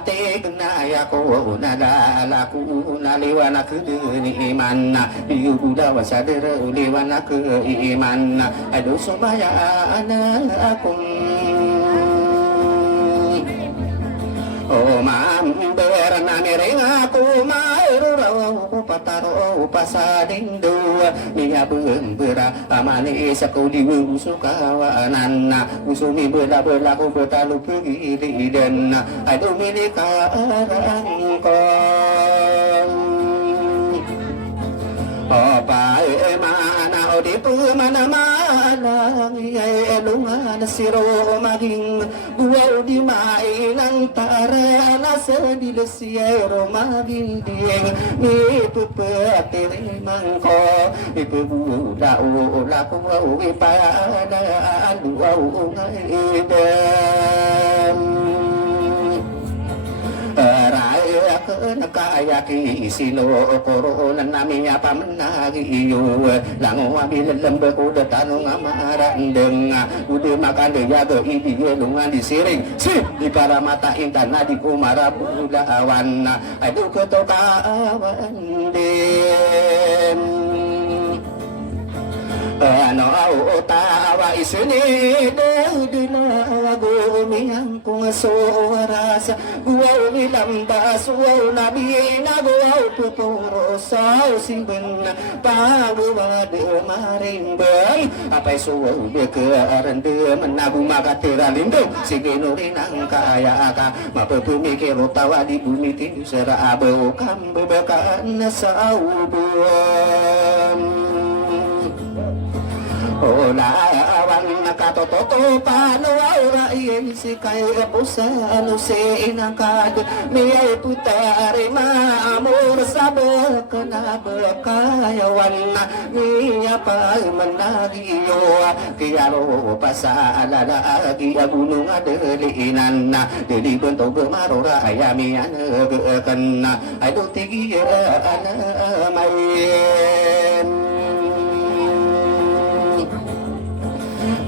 ate gnaya ko nalala ko naliwana ko iman na yuda wasadera uliwana ko iman na ado sumaya akong o mamber na miring ako mairuraw pataro pasading dua niya bembera amanis ako di uso kawanan na usumi bela-bela ko betalo pagilidan na ay dumili ka arang ko Opa mana o di mana malang ay elungan siro maging buwaw di mainang tara na sa dilasiero maging diyeng ni pupatirimang ko ipubula ula ko ipadaan luwaw ngayon Raya ke nakaya ki sino koronan nami apa menagi iyo lango ambil lembe kuda tanung amarandeng udah makan dia ke idi lungan disiring si di para mata intan di kumara buda awan aduh ketoka awan den ano tawa isini dehudina gumiyang kung soras guwaw nilambas guwaw nabi na guwaw pupuro sa simben pagawa de marimbang apay suwaw de kearende menabu makatira lindo sige nurinang kaya ka mapupumikiro tawa di bumi tindu sera abau kambebakan sa ubuan Ola awan nakatototo paano aura iyan si kaya pusano si inangkad miyay putari maamor sa baka na bakayawan na niya pa managiyo kaya ro pa sa alalagi agunong adaliinan na dilibon to gumarora ayamian gakan na ay dotigiya anamayin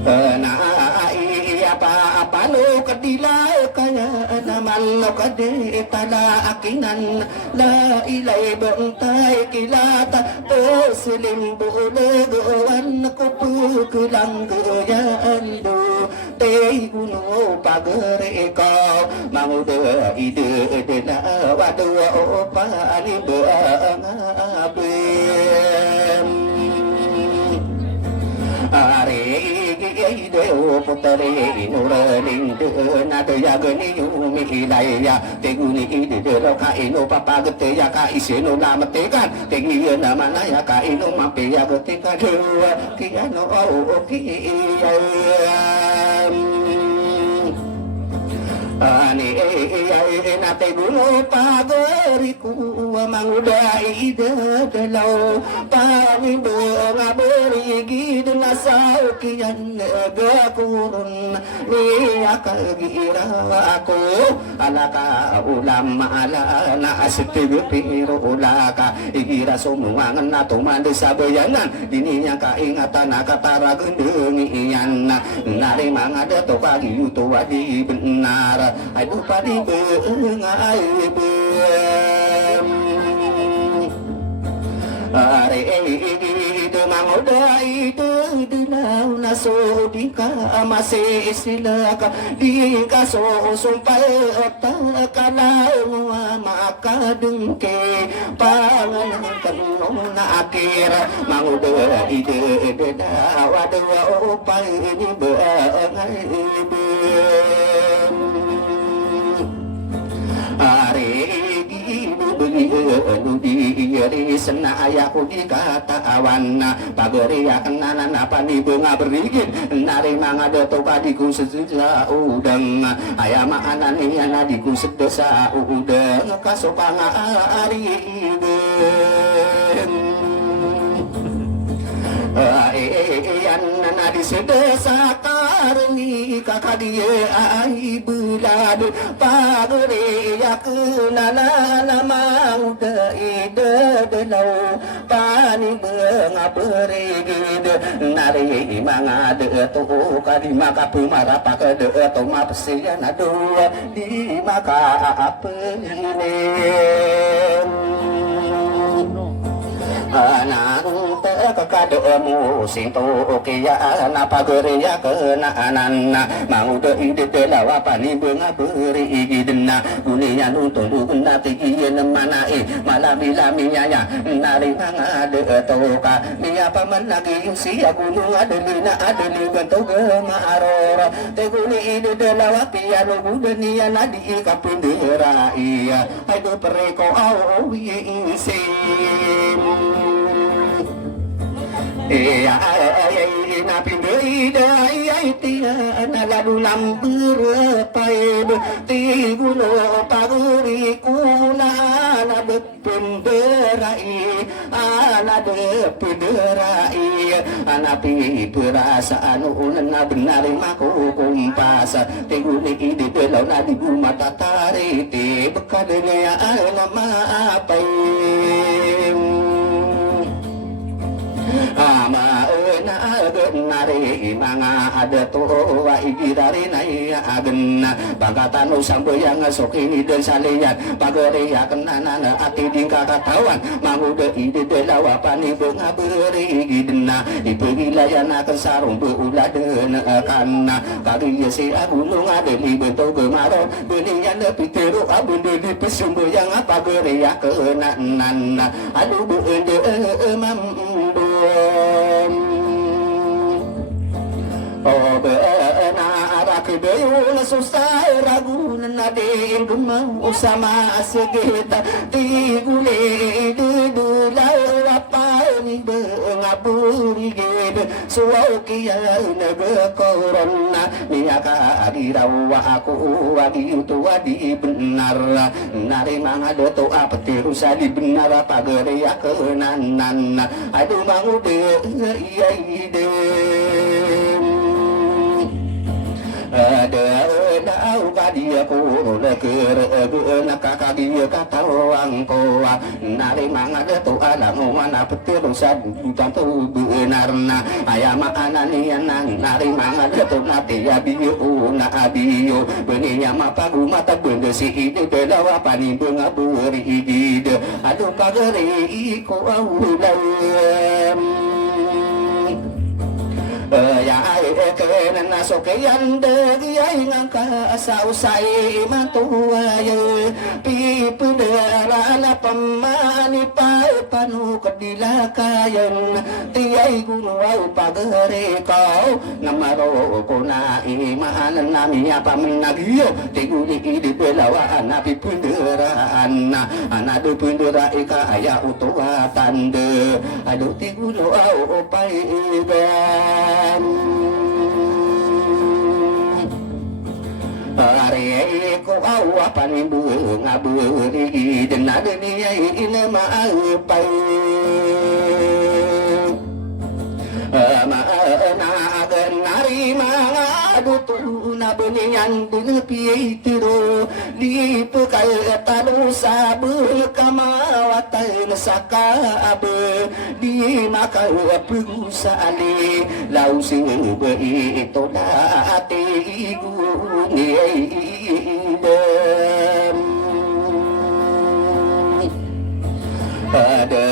iya apa lo kadila kaya naman lo kade tala akinan la ilay bantay kilata to silim bule goan ko pukulang goyan do te kuno pagere ka mangude ide de na wadu opa ani bangabem are ideo putare inuraling de na de ya gani yumi ilaya teguni ide de lo ka ino papagate ya ka iseno lamatekan tegi na manaya ka ino mape ya gotika de ki ano o ki ani na teguno pagoriku mangudai dadalaw panibo nga berigid na saukian gakurun niya kagira ako alaka ulam ala na asitig pero ulaka igira sumuangan na tumandi sa bayanan dininya kaingatan nakataragan dengiyan nari mga dato pagi yuto adi benar ay lupa di bengay bem are itu mangoda itu dilau naso di ka masih sila ka di ka so sumpay kalau maka dengke pangan kanu na akira mangoda itu dawa dawa opay ini bengay bem are anu di sena ayaku di katawan pagori kenanan apa nih bunga berigin nari manga dato padiku sesuja udang ayam anan ini nadiku sedesa udang kasopanga ari yan na di sedesa karni kakadia ay bula ngad pagri yakna mau de ide delau pani berigid nari mangad tu kadima kapumara pakade to mapsian adu di maka apene anang kakademu sinto okeya napageriya kenaanan mau de ide lawa pani benga beri igidna dunia nuntun natigian manai malami-laminya nari mangade toka miya paman lagi siya gunung adelina adeli bentuk maarora teguni ide lawa piano budenia nadi kapindera iya ayo pereko au insin na pindai dai tia na lalu lambur pae ti gulo paguri kuna na bependerai ana de penderai ana pi perasaan na benar maku kumpas teguni ide belau na di mata tari te bekadenya ana maapai ama na nari manga ada to wa igirari nai agenna bagatan sambayang sokini dan salian pagari kenana ati dingka katawan mangude ide delawa pani benga beri gidna ipegilayan akan sarung beuladen kana kali si agunung ade li bentuk gemaro benian piteru abunde di pesumbayang pagari kenanan aduh beende mambu oh beena arakdeun susah ragu nadin gemau sama segeta tigule dudula apa ni bengaburi ged suaukia naga corona niaka adirawa aku wadi itu wadi benar nari mangado to apa terus adi benar pagere ya kenanan aduh mangude iya ide ada dau kadia ko leker nak kadia katawang ko nari mangade to alang mana petir sad tantu benarna ayama ananian nari mangade to nati ya bio na abio beninya mapagu mata bende si ide belawa pani benga buri ide aduh kagere iko aulam ya kena sokeyan de ay ngangka sausai matuaya pipu dera la pamani pa panu kedilakayan tiai gunung pagere kau namaro kona iman nami apa menagio tiguli di belawa nabi punderaan anak de pundera ika aya utua tande aduh tigulo au pai Are ko awa pani bunga buri dan ada dia ini maapai na nari mangadu tu na benian dinepi tiro di pekal tadu sabul kamawatan sakabe di makal pegusali lau sing beri itu dati guni ada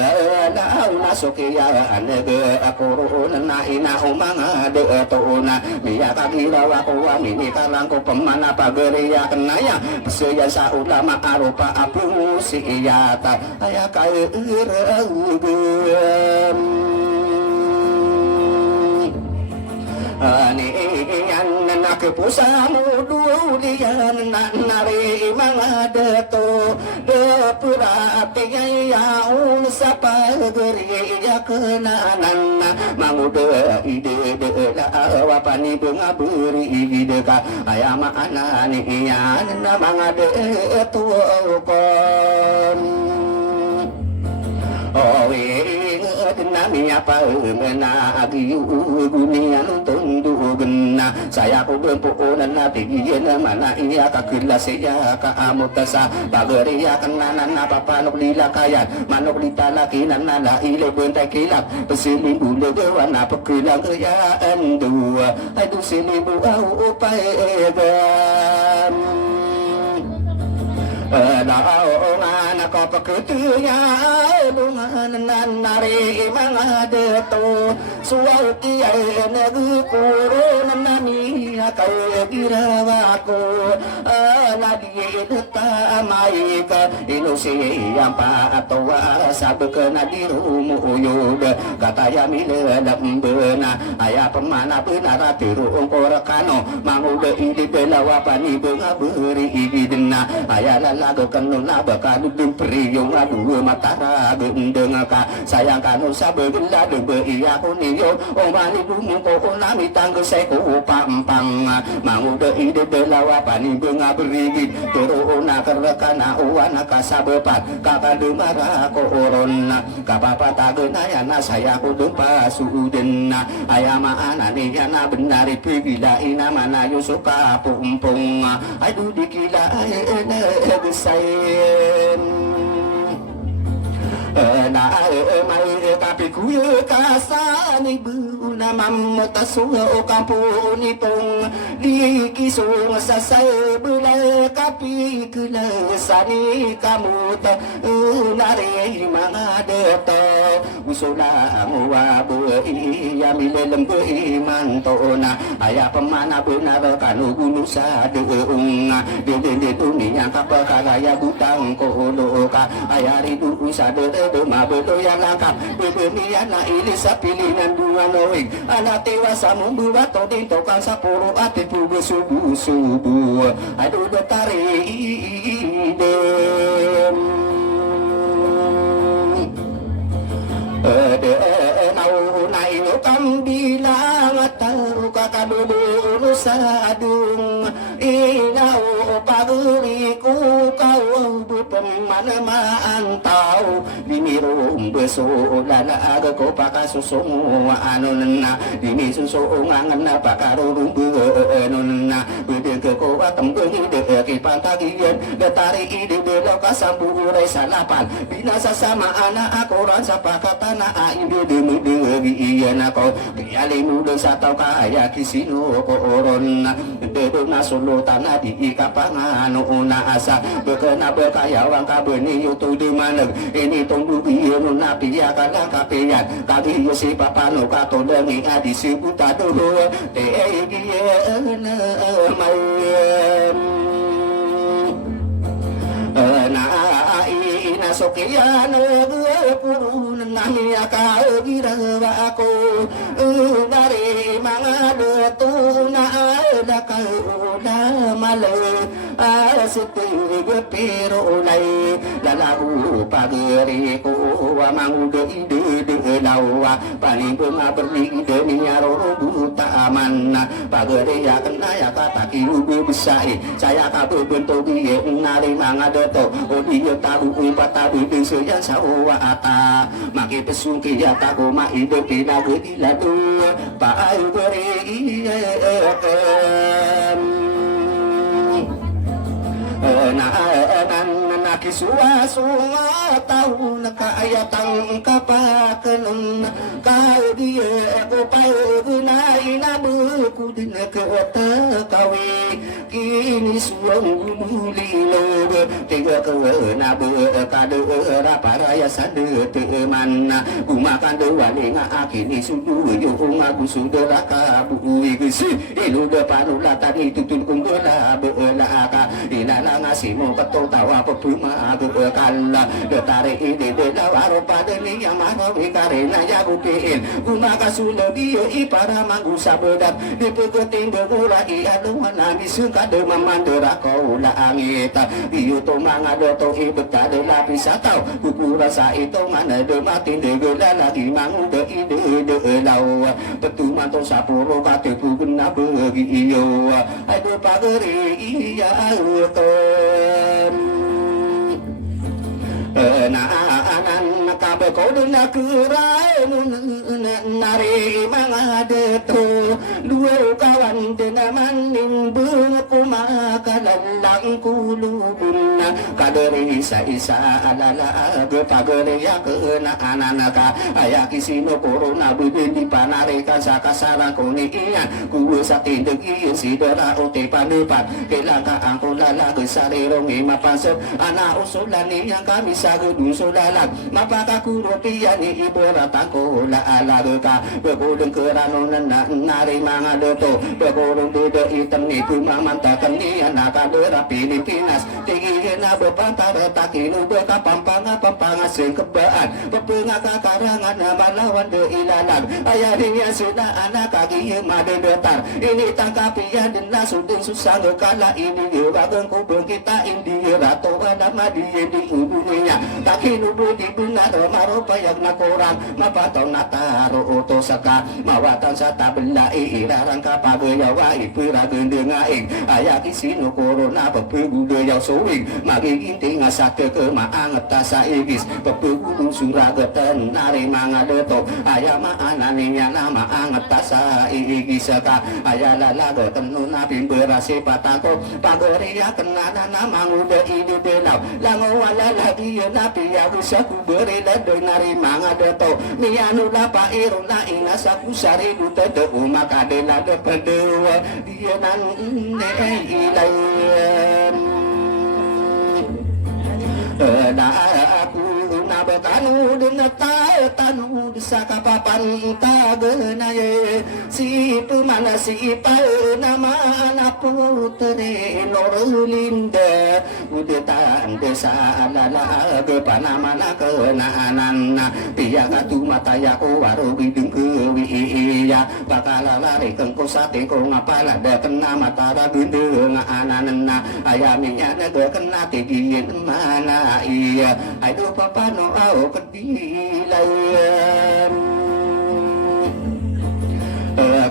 nau masuk ya anege akurun na ina umanga de tona miya kagira wako amini kalangko pemana pageria kenaya peseya saulama arupa apu siyata aya kae ani yang nak pusamu dulian nari mangade to de purati ya sapa geri ya kenanan mangude ide de la pani bunga beri ide ka ayama anani ya mangade to kon oh nami apa mena agi gunian tundu gen saya ku bempuunan na tingin mana iya kakila siya kaamot sa pagariya kananan na papanok lila kayan manok litalakinan na laile bentay kilap pasiling ulo gawa na pagkilang kayaan dua ay do silibu au upay naongan ako pagkutuya lunganan nari mga deto suwalti ay nagkuro nani kay girawa ko nagiyita may ka inusiyang paatawa sabi ka na di rumuyod kataya milalambena aya pamana pinaratiroong korakano manguda hindi dalawa panibong aburi igidin na aya lago kanu na bakal dum priyo adu matara gendeng ka sayang kanu sabegela debe iya ko niyo o mani bumu ko nami tanggo se ko pampang manguda ide belawa pani benga berigi turu na kerekana uwana ka sabepat ka dumara ko oronna ka papa tagena ya na saya ko dum pasuden aya ma anani ya na benari pigila ina mana yusuka pumpung aduh dikila sayang na mai tapi kuya kasan ibu na mamata sunga o kampo nitong di kisong sa sabula kapi kula sani kamuta nare mga deta usula wabu iya milelem ko iman to na aya pamana benar kanu gunu sa deung de dunia kapakalaya butang ko ka ayari du sa de mabeto yang angkat bebenian na ili sa pilingan bunga noig anate wasa membuat to dito kan sa puro ate pugo subu aduh dotari dem na ino kang bilang at taro kakaduluro sa adung inaw paguri ko kau pemanamaan tau dimirong beso lalaga ko pakasusungo ano na dimisusongan na pakarurong ano na pwede ko atang gengide kipantagian datari ide belo kasamburay sa lapan binasa sama anak ako ran sa pakatana ide demi iyan ako kayali mudo sa tao kaya kisino ko oron dedo na sulutan na di ikapangano na asa bekana bekayawang kabeni yuto di manag ini tunggu iyon na piya kala kapiyan kagiyo si papano katodangi adi si buta dulu te iyan mayem na inasokiyan puro nami akagirawa ako dari mga luto na alakaula malay asitirig pero ulay lalago pagiri ko manguda ide lawa panibong berlide niaro butaman pagiri yakan na yakataki ubisai saya kabentuk dia nari mga dato o dia tahu patabi seyan sa ata maki pesungki ya tako maido pinagilado paay beri na kiswa-suwa tao nakaayatang kapakanon kaya ko payo na inabuko din nakatakawi kiniswang umulilog tiga ke nabu kadera paraya sade teman kumakan dewali nga akini sudu yung aku sudara kabu igisi ilu depan ulatan itu tulkung gela bela ka inana ngasih mo ketotawa pepuma kala detare ide delawaro pada niya manawi karena ya gupiin kumaka sulabi ipara mangusa bedak dipegeting begura iya luan nami sungkade mamandera kau la angita iyo to mga doto ibetade lapis atau kukura sa ito mana de mati de gela lagi manguda ide law petuman to sapuro kate pugna begi iyo ado pageri iya to na anan nakabe ko kodena kerai nari mga deto dua kawan dena manin bungaku makalalang kulubun kaderi isa alala pagere ya kena ananaka ayaki sino corona budi panare kasakasara kuni iyan kuwe sa tindag iyan sidera ote panupat kilaka angko lalag sarirong imapasok ana usulan niyang kami sa gudusulalag mapakakuro piyan ni iberatan ko laalag ka bekulong kerano nari mga luto bekulong duda itam ni pumamantakan niyan nakadera Pilipinas tingin na bepantara takinu pampanga sing kebaan pepenga kakarangan na malawan de ilalag ayarinya sina anak kaki made detar ini tangkapian dan nasudin susah kala ini bagang kubeng kita indi rato nama di ubuninya takinu budi benar maropa yang nakorang mapatong nataro oto saka mawatan sa tabela irarang kapagayawa ipira gendengaing ayaki sino corona pepegude yang suwing magiginting asake ke maangat tasa igis pepegudung suragatan nari mga deto ayama ananinya nama angat tasa igis ka ayala lagatan nunapin berasi patako pagoria kenana nama udah ini delau lango wala lagi napi ya usaku bereda nari mga deto mianu lapa iruna ingasaku sari dutete umakadela depedewa dia nan ilayan aku nabakanu dina tanu sa kapapan tagenaye si pemana si pa nama anak putere norlinda udetan desa alala ke panamana ke naanana pia katu mataya ko waro bidung ke wiya bakala lari kengko sate ko ngapala da kena matara gendeng ananana ayaminya naga kena tigin mana iya aduh papa no au kedilayan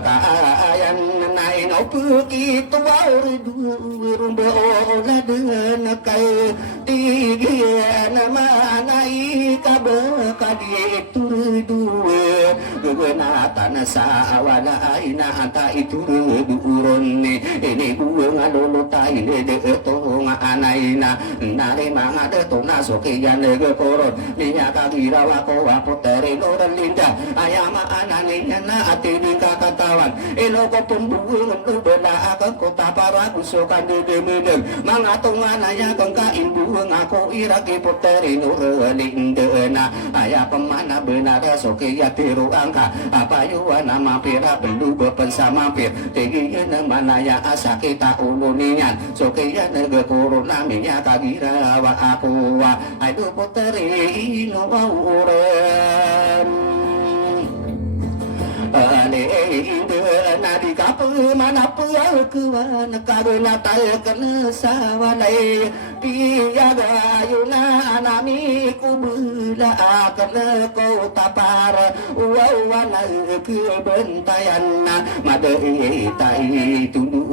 kaayan nain au pergi tuar rumba ola dengan kai tigian mana ikabe kadi tur duwe gegenatan sa awana aina anta itu durun ini gue ngadolo tai de to anaina nare manga de to nasoke yan ge koron ninya kagira wako wapotere loran linda ayama ananinya na atini kakatawan eloko pembuung bela akan kota para kusokan de medeng mangatungan aya kengka imbuung aku iraki potere loran linda aya pemana benar soke ya tiru angka apa yuana mampira belu bepensa mampir tingginya mana ya asa kita ulunian soke ya nege corona minya kagira wa aku wa aduh poteri ino uren ane inde nadi kapu mana pual kuan karena tay kena sawalai piaga yuna anami kubula kena ko tapar wana ke bentayan madai tai tunu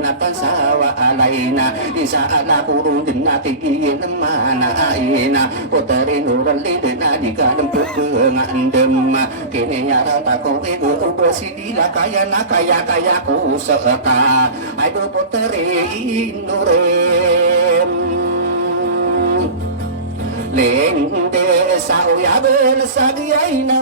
natan sawa alaina isa ala kurun dinati kin mana aina poteri nuran lidena di kadem ngandem kene nyara ko ego bersidila kaya kaya ku seka aduh poteri nurem lende sao ya ben sagiaina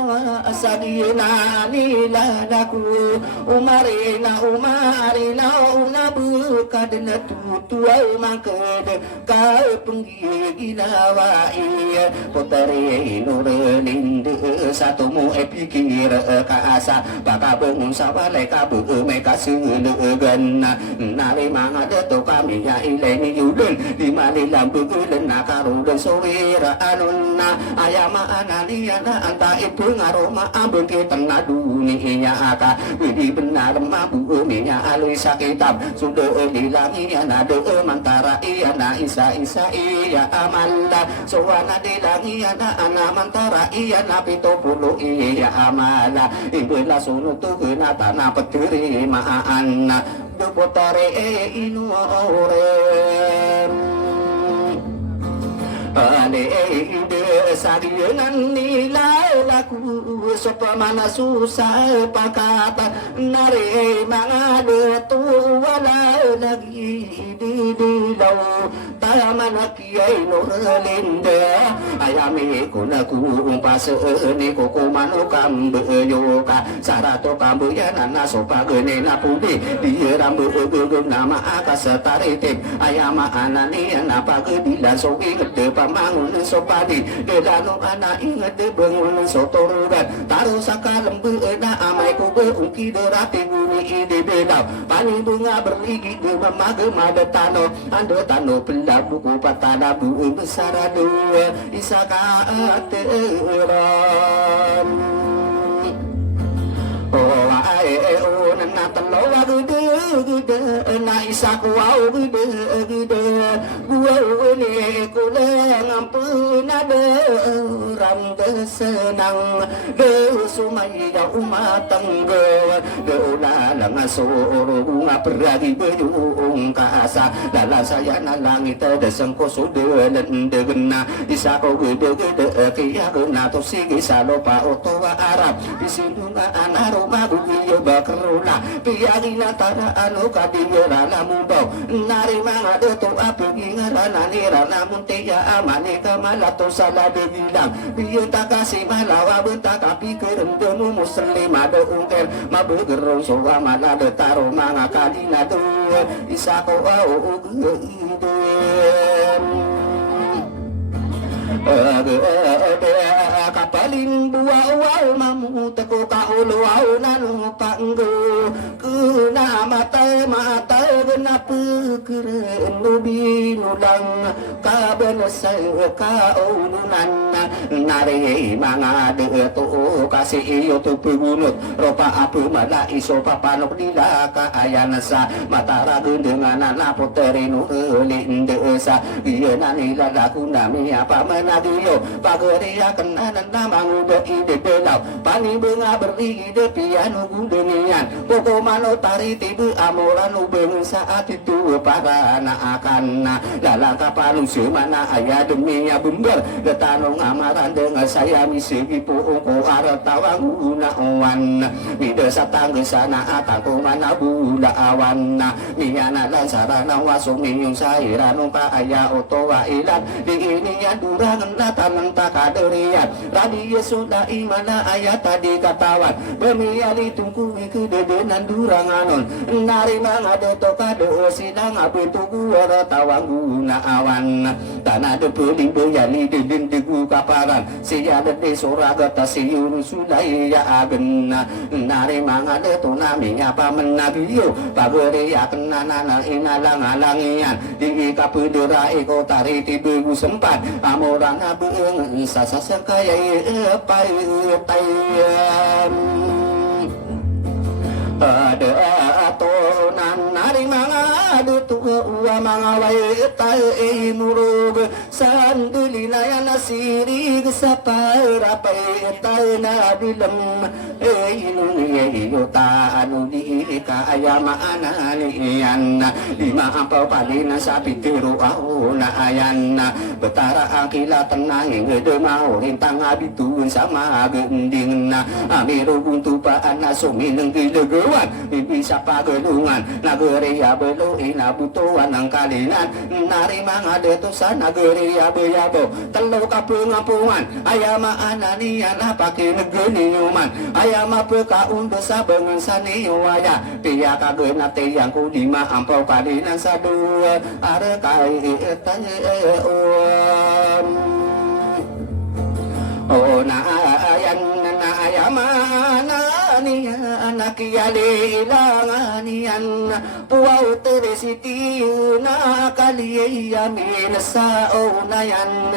sagiena nila daku umarina una bukadna tutua mangkede ka penggila wa iya poteri nurelinde satu mu epikir ka asa baka bengun sawale ka bu me ka sulugan nari manga de to kami ya ileni yuden di mali lambu gulen nakarudan sowe anunna ayama analiana anta ibu ngaroma ambeng kita dunia aka widi benar mabu minya alui sakitab sudah dilangi ana de mantara iana isa iya amanda sowana dilangi ana mantara iana pito puluh iya amala ibelah sunu tu kena tanah petiri maana dupotare inu orem ane ide sagianan nila laku sopamana susah pakata nari mga detu wala lagi didilaw taman kiyay nurlinda ayami ko na kumpas ni ko kumano kambeyo ka sarato kambuyan na sopagene na pudi di rambu nama akas taritik ayama anani na pagdilan so ingete pamangun sopadi delano ana ingete bangun sotorugan taruh sakalembu na amai ko beungki derati guni ide bedaw pani bunga berligi de mamagema de tano ando tano pelak buku patana bu besar dua isaka ateran oh ai oh na telo gude gude na isaku au gude gude gua ni kule ngampun ada ram senang de sumai ya umat tangga de ulang soro bunga peragi bejung kasa dalam saya na langit de sengko sude lende gena isaku gude gude kia gena to sigi salopa otowa arab disinunga anaro magugiyo bakrula piyagina tara anu kadingera namubau nari mga deto apagi ngarana nirana muntiya amane kamalato salade bilang biyo takasi malawa bentaka pikiran denu muslim ada ungkel mabegerong sowa malade taro mga kalina do isako au kapalin buaw mamu teko kaulo au nanu panggo kuna mata genap keren nubi nulang kaben ka ununan nari manga de to kasih iyo tu pengunut ropa apu mala iso papanok dila ka ayana sa matara dengan anak poterinu lindesa iya nanila laku nami apa menadiyo pageria kenanan namang udah ide belau pani bunga beride piano gudenian poko mano tari tibu amoran ubeng saat itu para anak akan dalam kapalung semana ayah demi ya bember detanong amaran dengan saya misegi poko aratawang guna awan mida satang sana atang mana bula awan miana dan sarana wasung minyung sairano pa ayah otowa ilan di ini ya durangan datang takaderian radio sudah imana ayat tadi katawan bemiali tungku ke dedenan duranganon nari mangade tokade sidang api tugu tawang guna awan tanah de peling beyani dedin degu kaparan siya de soraga tasiyun sulai ya agen nari mangade tunami apa menagiyo pagere ya kenana inalang alangian di kapudera eko tari tibu sempat amoran abeng sasa kaya pai tayam ada atonan nari manga dutu uwa manga wai tai murug sandulina ya nasiri gesapa rapai tai na dilem inu ta anu di ka ayama ananian lima ampau palina sapi tiru auna ayana betara akila tenang ngede mau rintang abitun sama gending amiru buntu pa anasumi nenggi bisa pagelungan nageria belu ina butuan ang kalinan nari mga detusan nageria beyabo telo kapungapungan ayama ananian apake negeniuman ayama pekaun dosa bengen saniyo aya pia kagenate yang kulima ampau kalinan sadua are kai tanya oh na ayan na ayama anak yali ilanganian puau teresiti na kali yamin sa onayan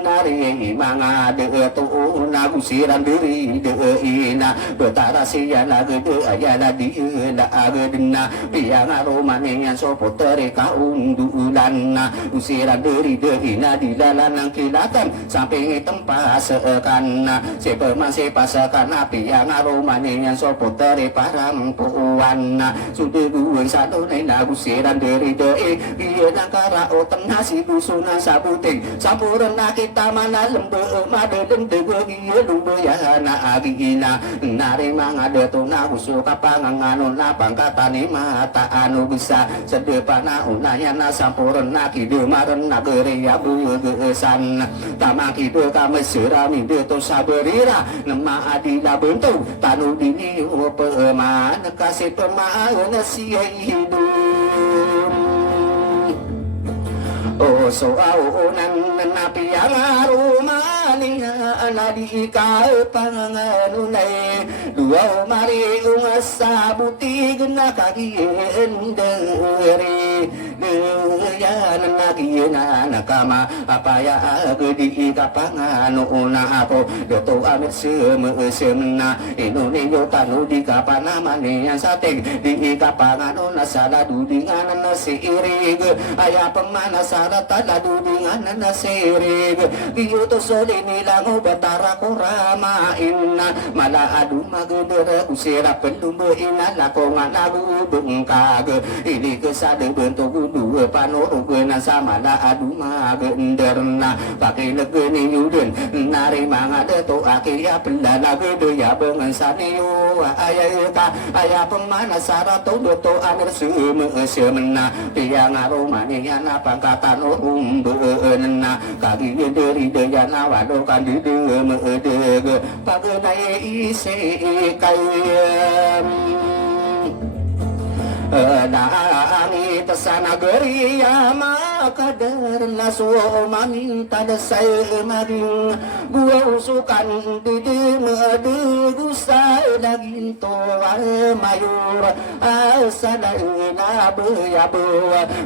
nari mga de to nagusiran diri de ina betara siya lagi de ayala di la agedna piang aromanian so potere kaundulan usiran diri de ina di lalan kilatan sampai tempat sekan sepermasih pasakan api yang aromanian so potere parampuan sudah sanunay nagusiran diri doi iyan ang karao tengah si busuna sa buting sampuran nakita manalembe madalendego iya lumbayan na agina nari mga deto na gusto kapangangano na pangkata ni mata anu bisa sedepan na unaya na sampuran nakidumaran nageriya bugesan tamakido kami serami deto saberira nama adila bentuk tanu dini peman kasih pemaan siya hidup oh so aunan napi ang arumani anadi ka panganunay dua mari sa butig na kagiyen dere yan nagiyen nakama apaya agdi ka panganuna ako doto amit semna inuninyo tanu di ka panamani sa tig di ka panganuna sala dudingan na si irig aya pemana sarata dudingan na sirig giuto soli nilang batara ko ramain mala adu magdera usira pelumbe inala ko managubeng kag ini kesade bentuk dua panoro na sama la adu magenderna pakai negeni yuden nari manga deto akia pendana gede ya bengan sanio ayaka aya pemana sarato doto amir semena tiang aromani yana pangkatan umbeena kagi dari dayana wado kandide medege pagenai ise kayam Daangi tasana geria makadar naso maminta dasay maging gua usukan didi madu gusay laging to mayur asalay na beyabu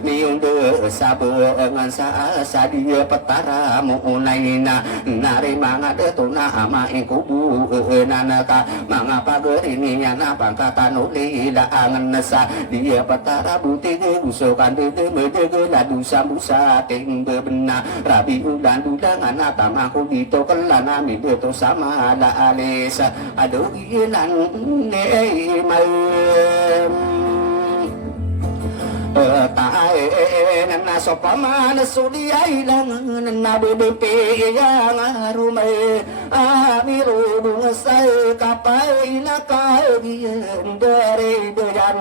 miyong de sabe ngan sa dia petara munay na nari mga deto na amain kubu nanaka mga pagerini na pangkatan ulila angan nasa dia patara buti usukan dede medege ladu sambusa ting bebena rabi udan dudangan atamaku dito kelana mideto sama ada alesa aduh ilan nei mai tae na sopaman sudiyay lang na bebempe yang arumay amiru bungasay kapay nakagiyan dari doyan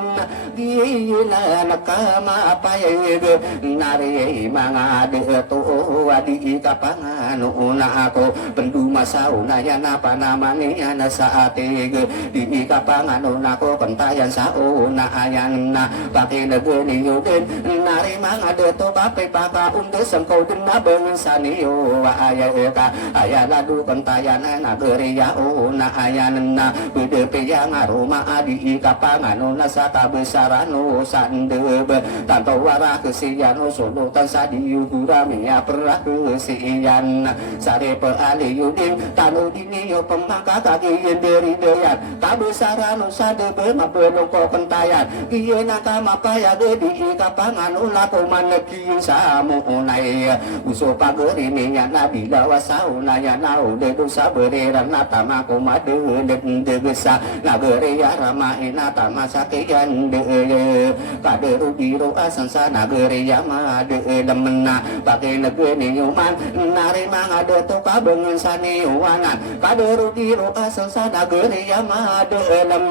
gina nakamapayag nari mga deto adi kapanganuna ako penduma sa unayan na panamanian sa atig di kapanganuna ko kantayan sa unayan na pakinagani din nari mga deto kapay pakaundes ang kodin na bengan sa niyo ayaka ayaladu kantayan na nageriya na ayan na bedepe yang aroma adi kapangano na sa kabesarano sandeb tanto wara kesiyano sulutan sa diugurami perah kesiyan sare pealiyuding tanu diniyo pemangka kagiyen dari deyan kabesarano sadebe mabelong ko kantayan kiye nakamapaya gedi kapangan ulako manegi sa munay uso pagerini nya nabila wasauna ya nau de dosa bereran natama ko madedeg degesa nageriya ramaina tama sakian de kaderu biro asan sa nageriya made demena pakai negeni nyuman nari mga deto kabengen sa niwanan kaderu biro asan sa nageriya made lem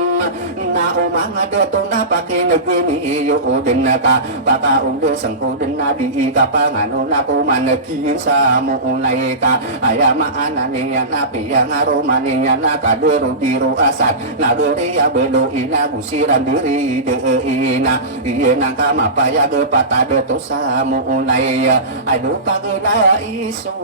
na umanga deto na pakai negeni yo den ka baka unde sangko den nabi kapangano nako manegi sa munay ka ayama anane ya napi yang aromane ya nakaderu biro asan nageriya belo ina gusiran diri de ina iye nang kamapaya ge patade to sa munay adu pagena isu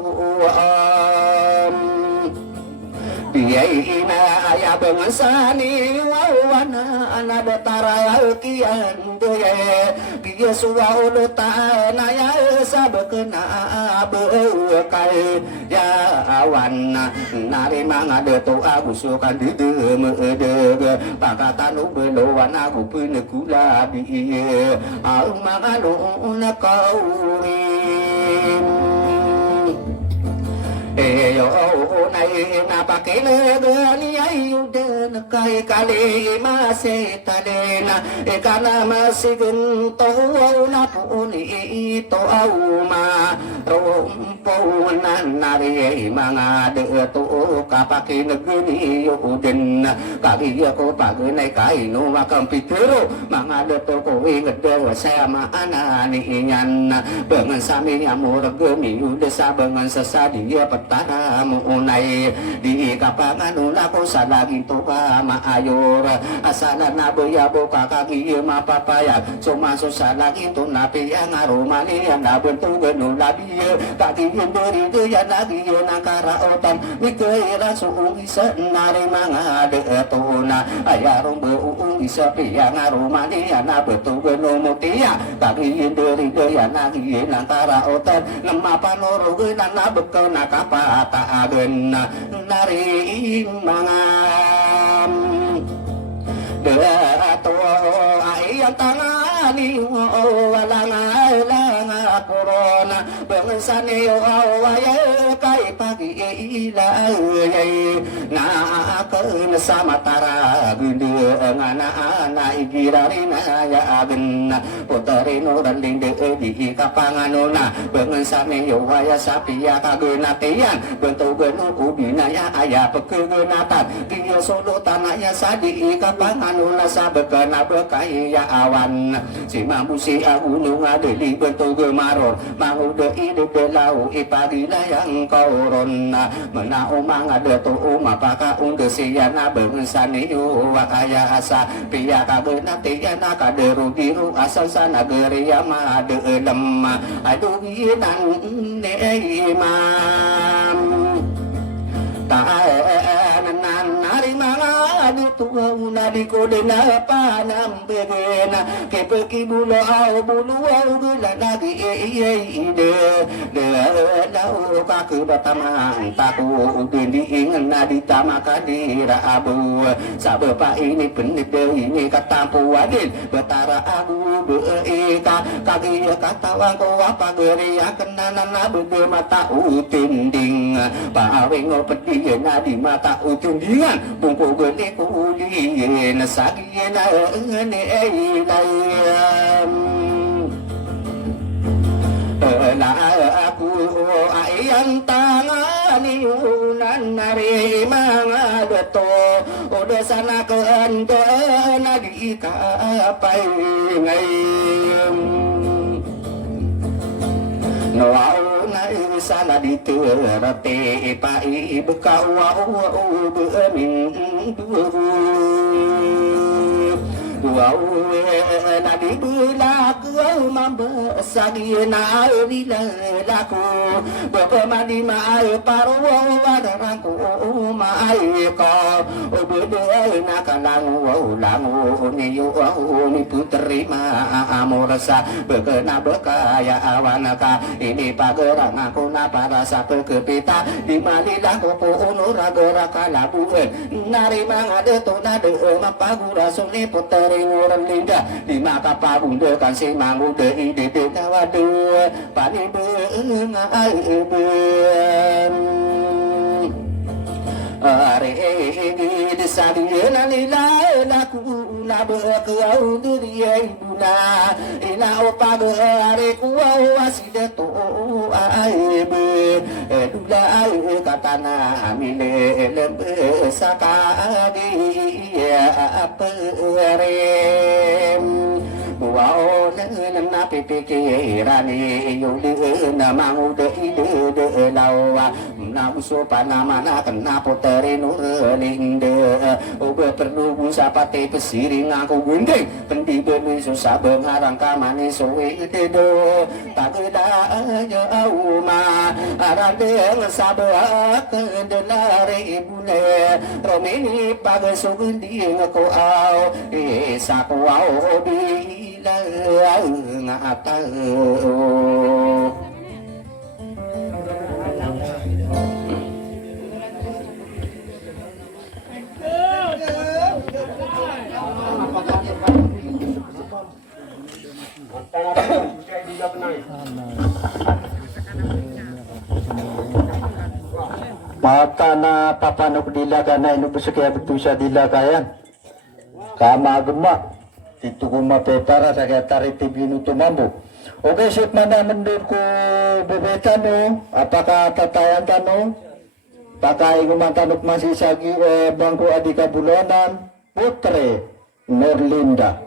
Biyay ina aya bengasani wawana anada taraya kian doye biya suwa ulo tanaya sabekena bekai ya awan nari manga deto agusukan dide medege pakatan ubelowan aku pine kula biye au mangano nakaurin yo nai napakinagani ayudan kay kalimase talena ikana masigunto na puni ito auma rumpunan nari mga deto kapakinagani yudin kagiya ko pagunay kaino makampitero mga deto ko ingadawa sa maanani inyan bangan sami amurag gumiyuda sa bangan sa sadiya patara mo unay di kapangan una ko sa laging to ka maayor asala na bayabo kakagiya mapapayag sumaso sa laging to napiyang arumani ang nabantugan no labiya kagiyan dorido yan nagiyan ang karaotan mikayra suong isa nari mga deto na ayarong buong isa piyang arumani ang nabantugan no mutiya kagiyan dorido yan nagiyan ang karaotan ng mapanorogan na nabagkaw na kapataagan nari mga deto ay ang tangani wala nga corona bangsa niyo ay kay pag-iilay na akan sa matara gundi nga na igirarin ay agan putarin oraling di kapangano na bangsa niyo ay sa piya kagunatian bentugan ubi na aya pagkagunatan kiyo sulutan ay sa di kapangano na sa bekana bekaya awan si mamusi aguno nga dili bentugan maror manguda idebelaw ipagilayang koron menao mga deto mapakaunda siya na bangsa niyo kaya asa piya kagunatian kaderu biru asal sa nagariya madelam aduginan ni imam tahanan nari mga dito na di ko din na panambigin kipakibulo aw buluwaw gula lagi ide daw kakubatamang taku dindiingan na di tama kadira abu sabe pa ini penit ini katampu adil betara abu beika kagiya katawang ko apa geria kenanan abu de mata utinding paawing opedi na di mata utindingan bungku gede kuli nasagi na ngene ilayam la aku ayan tangani unan nari mga deto udah sana ke anda na di kapay ngayon Nawao na sana dito rate pa ibka wow amin wow na di bulak mambasagi na nila laku bapa mandi mai paru wadarang ko mai ko obodo na kalang langu niyo ni putri ma amorasa bekena bekaya awanaka ini pagerang aku na para sa pekepita di malila ko po unura gera kalabuan nari mga deto na de mapagura suni putri nguran linda di maka pabunda kan si mangude ide de kawadu pani benga aiben are di sadiyana nila laku na bekau diri ibuna ina opagare kuwa wasideto aibe dula ai katana amile lembe sakagi apere wow na pipikirani yung na mangude ide lawa na uso pa naman na puterin uraling de obe perlu sa pati pesiring aku gunding pendibe miso sa bengarang kamani soe dedo takeda aja auma arande sabak denare ibune romini pagasugundi ngako au saku au bila ngatau Mata na papanok dila ka na inubos kaya betul siya dila kayan. Kama agama. Itu ko mapepara sa kaya tariti binuto mambo. Okay, shoot man naman doon ko bubeta no. Apaka tatayan ka no. Pakai gumantanok masisagi bangko adika bulanan. Putre Norlinda.